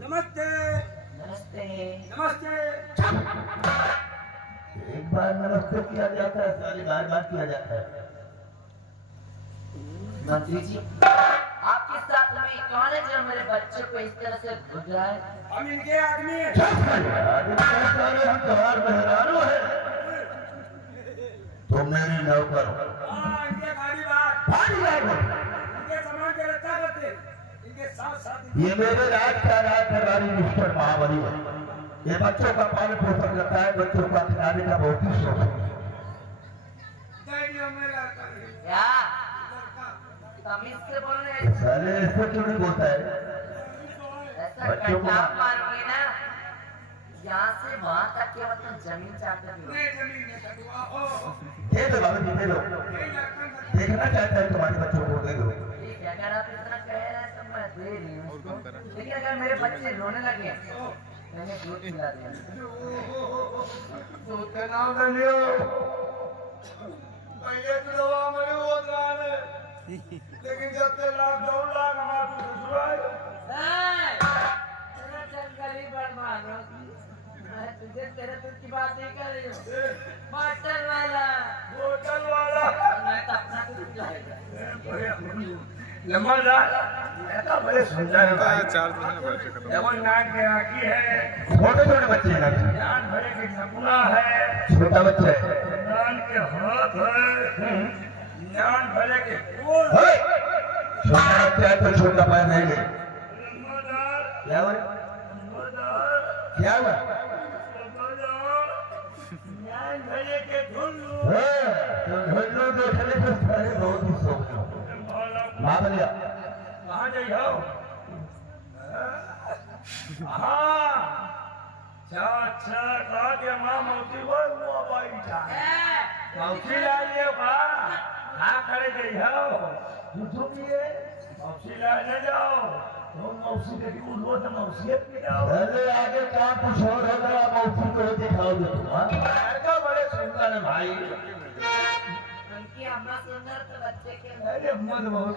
नमस्ते नमस्ते नमस्ते। एक बार नमस्ते किया जाता है, सारी बार बार किया जाता है। मंत्री जी, आपके साथ में कौन है जो मेरे बच्चे को इस तरह से घूर रहा है? हम इनके आदमी हैं। हम त्योहार मेहरारू है, तुम मेरी नौकर हो। हाँ, इनके भागीदार इनके सामान के रक्षा करते, इनके साथ साथ ये मेरे राज का राजघरानी मिस्टर महाबली है। ये बच्चों का पालन पोषण करता है, बच्चों का खिलाने का बहुत ही शौक है। क्या तमीज से बोल रहे हैं? साले ऐसे क्यों नहीं बोलता है? ऐसा बच्चों को कटाव मारोगे ना, यहाँ से वहाँ तक के मतलब जमीन चाहते हो। दे दो बाबा जी, दे दो। देखना चाहता है तुम्हारे बच्चों को, दे दो। ठीक है, अगर आप इतना कह रहे हैं तो मैं दे रही हूँ उसको। लेकिन अगर मेरे बच्चे रोने लगे मैंने दूध पिला दिया। दूध का नाम ले लियो। लेकिन जब से लॉकडाउन लाग हमारा जंगली बर्बाद मैं तुझे तेरे दूध की बात नहीं कर रही हूँ। बोतल वाला मैं तो अपना दूध पिलाएगा। नंबरदार ऐसा बड़े समझाए भाई, एवं नाक के आँखी है, छोटे छोटे बच्चे हैं ना, जान भरे के नमूना है, छोटा बच्चा है। जान के हाथ है, जान भरे के फूल। छोटा बच्चा है तो छोटा पैर नहीं ले। नंबरदार क्या हुआ? नंबरदार क्या हुआ? जान भरे के झुल्लू। तो झुल्लू देखने से सारे बहुत ही शौक है। महाबलिया कहाँ जाइयो? हाँ, अच्छा कहा के माँ मौसी वो बैठा मौसी ला लिए बा हाँ करे जाइयो झूठो पिए मौसी ला ले जाओ तुम मौसी के उल्लू तो मौसी पी जाओ। अरे आगे काम कुछ और होगा, मौसी को दिखाओगे तुम। लड़का बड़े सुंदर है भाई, उनकी अम्मा सुंदर तो बच्चे के अरे मत बहुत